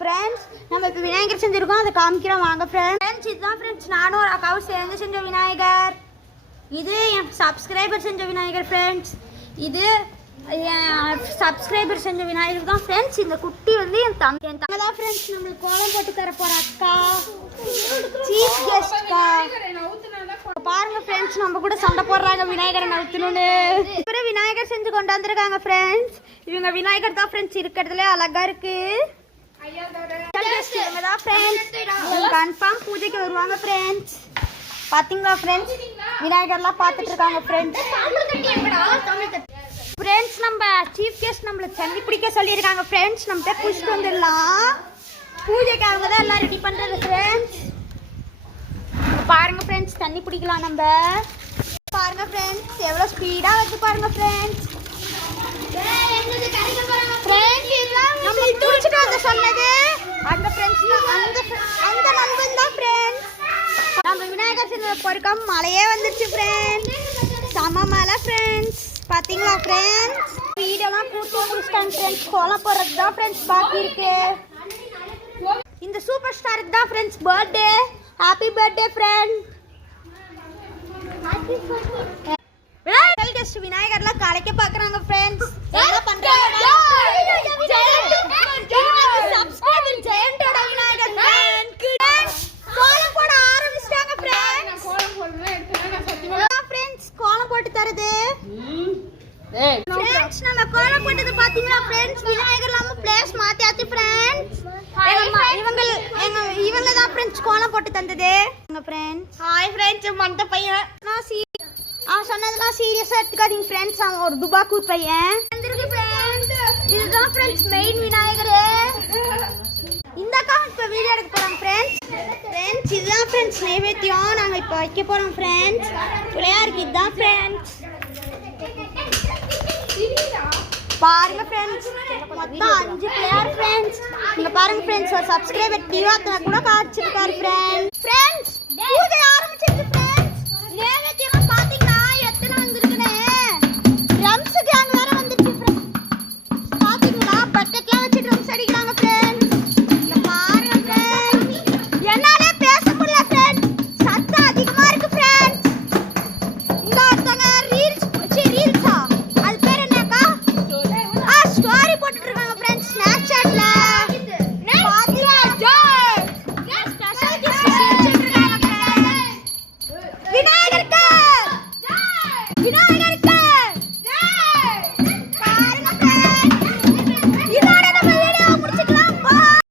Friends நம்ம இப்போ விநாயகர் செஞ்சுருக்கோம், அதை காமிக்கிறோம் வாங்க ஃப்ரெண்ட்ஸ். இதுதான் ஃப்ரெண்ட்ஸ் நானும் ஒரு அக்காவும் சேர்ந்து செஞ்ச விநாயகர். இது என் சப்ஸ்கிரைபர் செஞ்ச விநாயகர் ஃப்ரெண்ட்ஸ். இது என் சப்ஸ்கிரைபர் செஞ்ச விநாயகர் தான் ஃப்ரெண்ட்ஸ். இந்த குட்டி வந்து என் தங்க தான் ஃப்ரெண்ட்ஸ். நம்மளுக்கு கோலம் போட்டு தர போகிற அக்கா, சீஃப் கெஸ்ட்க்கா. பாருங்க ஃப்ரெண்ட்ஸ், நம்ம கூட சண்டை போடுறாங்க விநாயகரை நவுத்தணும்னு. அப்புறம் விநாயகர் செஞ்சு கொண்டு வந்திருக்காங்க ஃப்ரெண்ட்ஸ். இவங்க விநாயகர் தான் ஃப்ரெண்ட்ஸ் இருக்கிறதுல அழகா இருக்கு. இவங்க தான் ஃப்ரெண்ட்ஸ் கன்ஃபார்ம் பூஜைக்கு வருவாங்க ஃப்ரெண்ட்ஸ். பாத்தீங்களா ஃப்ரெண்ட்ஸ், விநாயகர்லாம் பார்த்துட்டு இருக்காங்க ஃப்ரெண்ட்ஸ். ஃப்ரெண்ட்ஸ் நம்ம சீஃப் கெஸ்ட் நம்மளை தண்ணி பிடிக்க சொல்லியிருக்காங்க ஃப்ரெண்ட்ஸ். நம்ம போய் குளிச்சுட்டு வந்துடலாம். பூஜைக்கு அவங்க தான் எல்லாம் ரெடி பண்ணுறது ஃப்ரெண்ட்ஸ். பாருங்க ஃப்ரெண்ட்ஸ், தண்ணி பிடிக்கலாம் நம்ம. பாருங்க ஃப்ரெண்ட்ஸ், எவ்வளோ ஸ்பீடாக வந்து பாருங்க ஃப்ரெண்ட்ஸ். நம்ம குளிச்சுட்டு வந்து சொன்னது அந்த ஃப்ரெண்ட்ஸ் அந்த நண்பன் தான் ஃப்ரெண்ட்ஸ். நம்ம விநாயகர் செஞ்ச பொறுக்கம் மழையே வந்துருச்சு ஃப்ரெண்ட்ஸ். செம மழை ஃப்ரெண்ட்ஸ். பார்த்தீங்களா ஃப்ரெண்ட்ஸ், வீடெல்லாம் கூட்டி முடிச்சிட்டாங்க ஃப்ரெண்ட்ஸ். கோலம் போடுறது தான் ஃப்ரெண்ட்ஸ் பாக்கி இருக்கு. இந்த சூப்பர் ஸ்டாருக்கு தான் friends birthday. Happy birthday friend. விநாயகர்லாம் கலைக்க பாக்குறாங்க ஃப்ரெண்ட்ஸ். என்ன பண்றாங்க? சப்ஸ்கிரைபர் ஜெயண்டோட விநாயகர் ஃப்ரெண்ட்ஸ் கோலம் போட ஆரம்பிச்சிட்டாங்க ஃப்ரெண்ட்ஸ். ஃப்ரெண்ட்ஸ் கோலம் போட்டு தரது ஃப்ரெண்ட்ஸ். நம்ம கோலம் போட்டது பாத்தீங்களா ஃப்ரெண்ட்ஸ். விநாயகர் இல்லாம பிளேஸ் மாத்தியாச்சு ஃப்ரெண்ட்ஸ். இவங்க தான் ஃப்ரெண்ட்ஸ் கோலம் போட்டு தந்தது ஃப்ரெண்ட்ஸ். ஹாய் ஃப்ரெண்ட்ஸ், மந்த பையன் நான் சொன்னதெல்லாம் சீரியஸா எடுத்துக்காதீங்க ஃப்ரெண்ட்ஸ். அவன் ஒரு துபாக்கூர் பையன். இதுதான் ஃப்ரெண்ட்ஸ் மெயின் விநாயகர். இந்த அக்கௌண்ட் இப்போ வீடியோ எடுக்க போறோம் ஃப்ரெண்ட்ஸ். இதுதான் ஃப்ரெண்ட்ஸ் நைவேத்தியம் நாங்கள் இப்போ வைக்க போறோம் ஃப்ரெண்ட்ஸ். பிள்ளையாருக்கு இதுதான் ஃப்ரெண்ட்ஸ். பாருங்க ஃப்ரெண்ட்ஸ், மொத்தம் 5 பிளேயர் ஃப்ரெண்ட்ஸ். இங்க பாருங்க ஃப்ரெண்ட்ஸ், ஒரு சப்ஸ்கிரைபர் தீவாத்தன கூட காட்சிருக்காரு ஃப்ரெண்ட்ஸ். பூஜை ஆரம்பிச்சிருச்சு ஃப்ரெண்ட்ஸ். நைவேத்தியம்